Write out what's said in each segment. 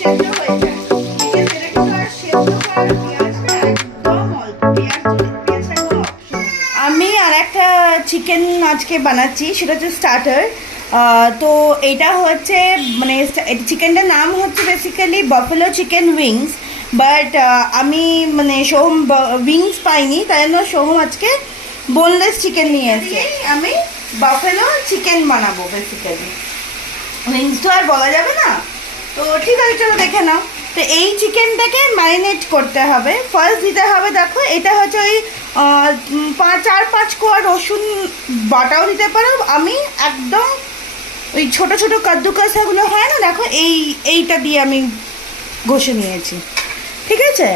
সেদ্ধ হয়ে যায়। ঠিক আছে, এটা কিন্তু আর সেদ্ধ করার পেঁয়াজটা একদম অল্প, পেঁয়াজটা একদম অপশনাল। আমি আর একটা চিকেন আজকে বানাচ্ছি, সেটা হচ্ছে স্টার্টার। তো এটা হচ্ছে মানে চিকেনটার নাম হচ্ছে basically buffalo chicken wings, but আমি মানে সোহম উইংস পাইনি, তাই জন্য সোহম আজকে বোনলেস চিকেন নিয়ে এসে আমি বাফেলো চিকেন বানাবো। বেসিক্যালি উইংস তো আর বলা যাবে না, তো ঠিক আছে চলো দেখে নাও। তো এই চিকেনটাকে ম্যারিনেট করতে হবে। ফার্স্ট দিতে হবে, দেখো এটা হচ্ছে ওই 4-5 কোয়া রসুন বাটাও দিতে পারো। আমি একদম ওই ছোট ছোট কাদ্দুকাসাগুলো হয় না, দেখো এইটা দিয়ে আমি ঘষে নিয়েছি। ঠিক আছে,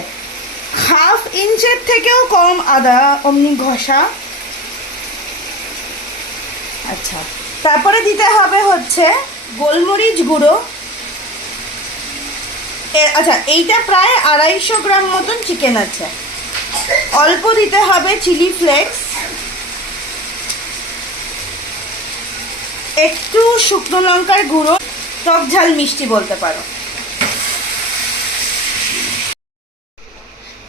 1/2 ইঞ্চের থেকেও কম আদা অমনি ঘষা। আচ্ছা, তারপরে দিতে হবে হচ্ছে গোলমরিচ গুঁড়ো। আচ্ছা, এইটা প্রায় 250 গ্রাম মতন চিকেন আছে। অল্প দিতে হবে চিলি ফ্লেক্স, একটু শুকনো লঙ্কার গুঁড়ো, টক ঝাল মিষ্টি বলতে পারো,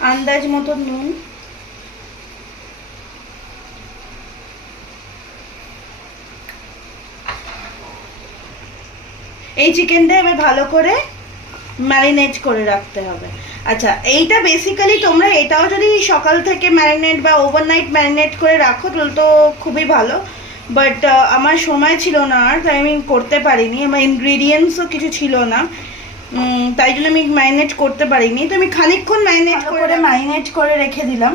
আন্দাজ মতো নুন, এই চিকেনটা এবার ভালো করে ম্যারিনেট করে রাখতে হবে। আচ্ছা, এইটা বেসিক্যালি তোমরা এটাও যদি সকাল থেকে ম্যারিনেট বা ওভারনাইট ম্যারিনেট করে রাখো তাহলে তো খুবই ভালো, বাট আমার সময় ছিল না, আর তাই আমি করতে পারিনি, আমার ইনগ্রিডিয়েন্টসও কিছু ছিল না, তাই জন্য আমি ম্যারিনেট করতে পারিনি। তো আমি খানিকক্ষণ ম্যারিনেট করে রেখে দিলাম।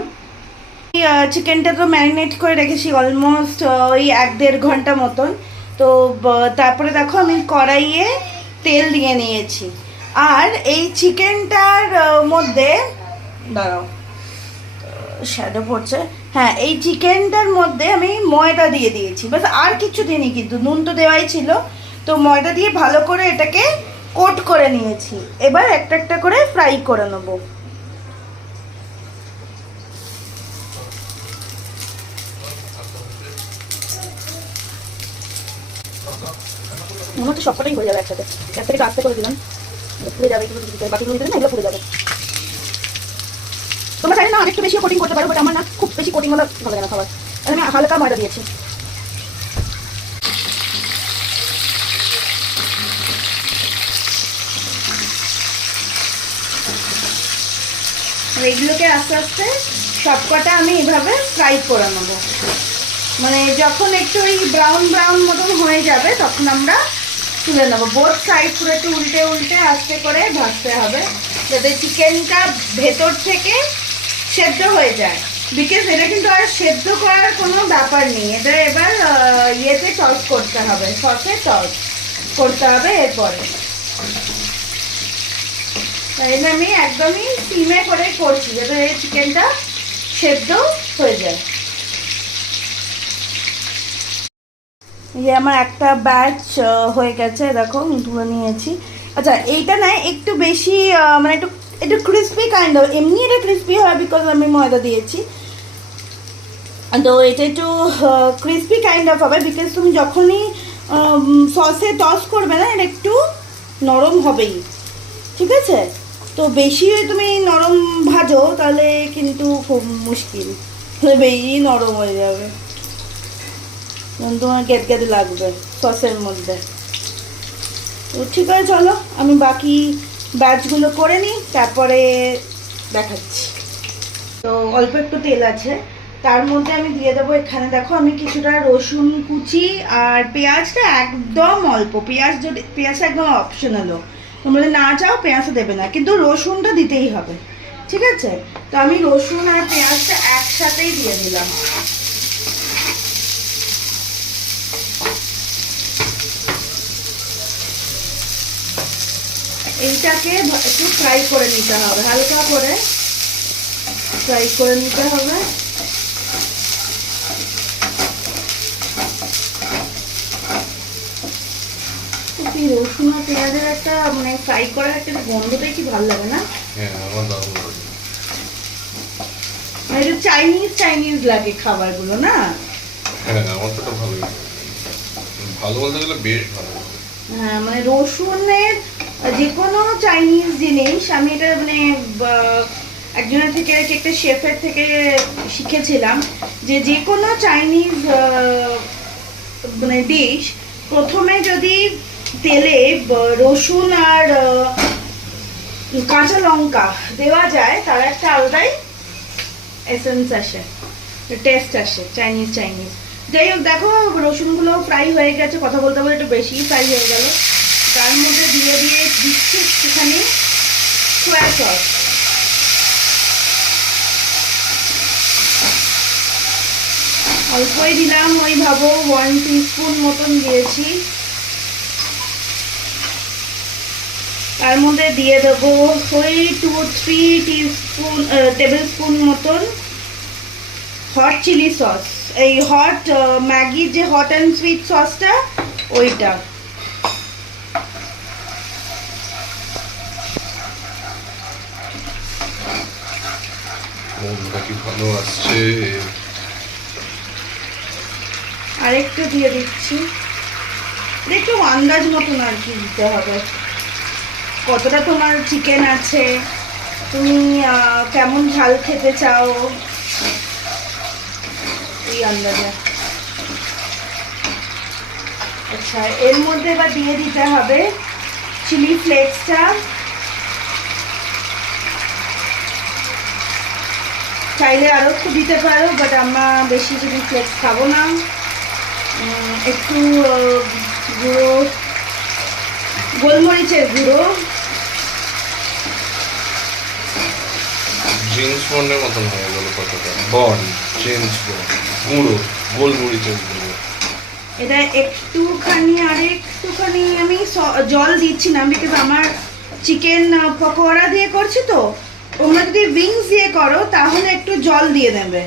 চিকেনটা তো ম্যারিনেট করে রেখেছি অলমোস্ট ওই 1-1.5 ঘন্টা মতন। তো তারপরে দেখো আমি কড়াইয়ে তেল দিয়ে নিয়েছি, আর এই চিকেনটার মধ্যে দাঁড়াও শ্যাডো পড়ছে, হ্যাঁ এই চিকেনটার মধ্যে আমি ময়দা দিয়ে দিয়েছি, বাস আর কিছু দিইনি, কিন্তু নুন তো দেওয়াই ছিল। তো ময়দা দিয়ে ভালো করে এটাকে কোট করে নিয়েছি। এবার একটা একটা করে ফ্রাই করে নেবো। মনে হচ্ছে সবকটাই হয়ে যাবে একসাথে, এক থেকে আস্তে করে দিলাম, পুড়ে যাবে, বাকিগুলো দিতে না এগুলো পুড়ে যাবে। তোমরা চাইলে না আরেকটু বেশি কোটিং করতে পারো, বাট আমার না খুব বেশি কোটিং হলে ভালো লাগে না খাবার, আমি হালকা ময়দা দিয়েছি। এগুলোকে আস্তে আস্তে সবকটা আমি এভাবে ফ্রাই করে নেবো, মানে যখন একটু ওই ব্রাউন ব্রাউন মতন হয়ে যাবে তখন আমরা তুলে নেবো। বোথ সাইড পুরো একটু উল্টে উল্টে আস্তে করে ভাজতে হবে, যাতে চিকেনটা ভেতর থেকে সেদ্ধ হয়ে যায়। বিকজ এটা কিন্তু আর সেদ্ধ করার কোনো ব্যাপার নেই, এটা এবার ইয়েতে টস করতে হবে, সসে টস করতে হবে এরপরে। তাই আমি একদমই সিমে করে করছি যাতে এই চিকেনটা সেদ্ধ হয়ে যায়। এই আমার একটা ব্যাচ হয়ে গেছে, দেখো তুলে নিয়েছি। আচ্ছা, এইটা না একটু বেশি মানে একটু একটু ক্রিস্পি কাইন্ড অফ, এমনি এটা ক্রিস্পি হয় বিকজ আমি ময়দা দিয়েছি, তো এটা একটু ক্রিস্পি কাইন্ড অফ হবে বিকজ তুমি যখনই সসে টস করবে না এটা একটু নরম হবেই। ঠিক আছে, তো বেশি তুমি নরম ভাজো তাহলে কিন্তু খুব মুশকিল, বেশি নরম হয়ে যাবে, তোমার গেদগেদে লাগবে সসের মধ্যে। তো ঠিক আছে চলো আমি বাকি ব্যাচগুলো করে নিই, তারপরে দেখাচ্ছি। তো অল্প একটু তেল আছে, তার মধ্যে আমি দিয়ে দেবো, এখানে দেখো আমি কিছুটা রসুন কুচি, আর পেঁয়াজটা একদম অল্প, পেঁয়াজটা একদম অপশনালও, তোমরা না চাও পেঁয়াজটা দেবে না, কিন্তু রসুনটা দিতেই হবে। ঠিক আছে, তো আমি রসুন আর পেঁয়াজটা একসাথেই দিয়ে দিলাম। এইটাকে একটু ফ্রাই করে নিতে হবে, হালকা করে ফ্রাই করে নিতে হবে। রসুন আর পেঁয়াজের একটা মানে ফ্রাই করার একটা গন্ধটাই কি ভালো লাগে না, একটু চাইনিজ লাগে খাবারগুলো না। হ্যাঁ, মানে রসুনের যে কোনো চাইনিজ জিনিস আমি এটা মানে একজনের থেকে একটা শেফের থেকে শিখেছিলাম যে কোনো চাইনিজ মানে ডিশ প্রথমে যদি তেলে রসুন আর কাঁচা লঙ্কা দেওয়া যায় তার একটা আলাদাই এসেন্স আসে, টেস্ট আসে চাইনিজ। যাই হোক, দেখো রসুনগুলো ফ্রাই হয়ে গেছে, কথা বলতে বলতে একটু বেশি ফ্রাই হয়ে গেল। তার মধ্যে দিয়ে দিচ্ছি একটুখানি সোয়া সস। অল্পই দিলাম, ওই ভাবো 1 টিস্পুন মতন দিয়েছি। তার মধ্যে দিয়ে দেবো ওই 2-3 টেবিল স্পুন মতন হট চিলি সস, এই হট ম্যাগির যে হট অ্যান্ড সুইট সসটা ওইটা। ভালো আসছে। আরেকটু দিয়ে দিচ্ছি, একটু আন্দাজ মতন আর কি দিতে হবে, কতটা তোমার চিকেন আছে, তুমি কেমন ঝাল খেতে চাও এই আন্দাজে। আচ্ছা, এর মধ্যে এবার দিয়ে দিতে হবে চিলি ফ্লেক্সটা। চাইলে আরও একটু দিতে পারো, বাট আমরা বেশি চিলি ফ্লেক্স খাবো না। একটু গুঁড়ো গোলমরিচের গুঁড়ো, জেমস বন্ডের মতন হয়ে গেল কতটা, বন্ড জেমস বন্ড, গুঁড়ো গোলমরিচের গুঁড়ো। এটা একটুখানি আমি জল দিচ্ছি না, বিকজ আমার চিকেন পকোড়া দিয়ে করছি তো। তোমরা যদি উইংস দিয়ে করো তাহলে একটু জল দিয়ে দেবে,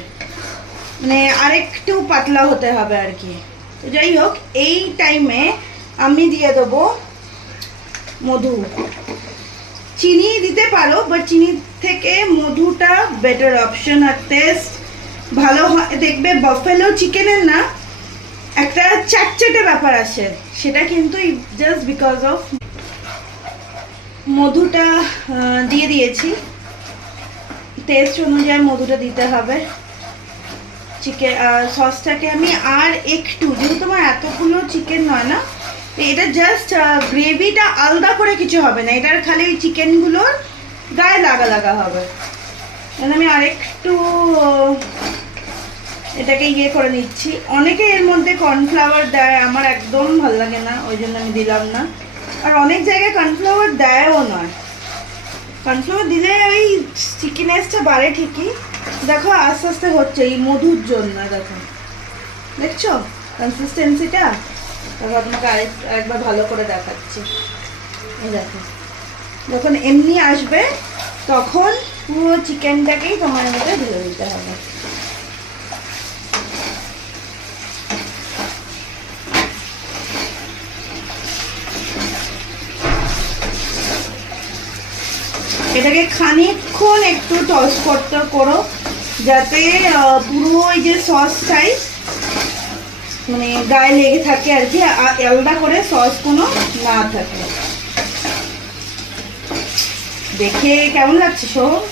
মানে আরেকটু পাতলা হতে হবে আর কি। তো যাই হোক, এই টাইমে আমি দিয়ে দেবো মধু। চিনি দিতে পারো, বাট চিনি থেকে মধুটা বেটার অপশন, আর টেস্ট ভালো হয়। দেখবে বাফেলো চিকেনের না একটা চ্যাটচ্যাটে ব্যাপার আসে, সেটা কিন্তু জাস্ট বিকজ অফ মধুটা দিয়ে দিয়েছি। টেস্ট অনুযায়ী মধুটা দিতে হবে। চিকেন সসটাকে আমি আর একটু, যেহেতু আমার এতগুলো চিকেন নয় না, এটা জাস্ট গ্রেভিটা আলাদা করে কিছু হবে না, এটার খালি চিকেনগুলোর গায়ে লাগা হবে। আমি আরেকটু এটাকে ইয়ে করে নিচ্ছি। অনেকে এর মধ্যে কর্নফ্লাওয়ার দেয়, আমার একদম ভালো লাগে না, ওই জন্য আমি দিলাম না। আর অনেক জায়গায় কর্নফ্লাওয়ার দেয়ও নয়, কর্নফ্লাওয়ার দিলে ওই চিকেনেসটা বাড়ে ঠিকই। দেখো আস্তে আস্তে হচ্ছে এই মধুর জন্য, দেখো দেখছো কনসিস্টেন্সিটা। তারপর তোমাকে আরেকবার ভালো করে দেখাচ্ছি। এই দেখো, যখন এমনি আসবে তখন পুরো চিকেনটাকেই তোমার মধ্যে ঢেলে দিতে হবে। এটাকে খানিকক্ষণ একটু টস করো, যাতে পুরো ওই যে সসটাই মানে গায়ে লেগে থাকে আর কি, আলাদা করে সস কোনো না থাকে। দেখে কেমন লাগছে সোহম?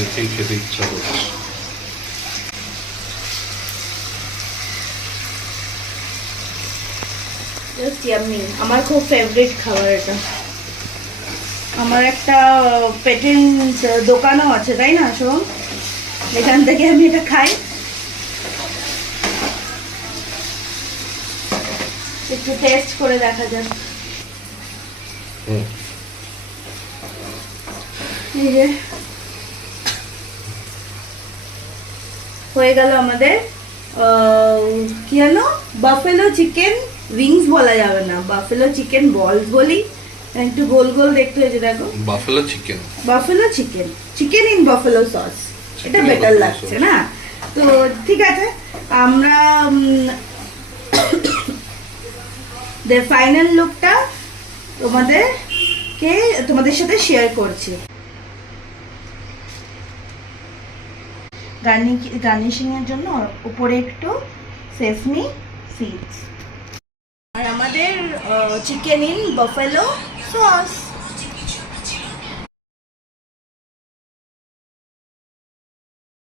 দেখেই খেতে ইচ্ছা করছে। জাস্ট ইয়াম্মি, আমার খুব ফেভারিট খাবার এটা। আমার একটা পেটেন্ট দোকানও আছে, তাই না সোহম? এখান থেকে আমি এটা খাই। একটু টেস্ট করে দেখা যাক। এই যে হয়ে গেল আমাদের কি জানো, বাফেলো চিকেন উইংস বলা যাবে না, বাফেলো চিকেন বলস বলি। একটু গোল গোল দেখতে হয়েছে, দেখো buffalo chicken, chicken in buffalo sauce, এটা বেটার লাগছে না? তো ঠিক আছে, আমরা ফাইনাল লুকটা তোমাদের সাথে শেয়ার করছি। গার্নিশিং এর জন্য উপরে একটু সেসমি সিডস, আর আমাদের চিকেন ইন বাফেলো সস।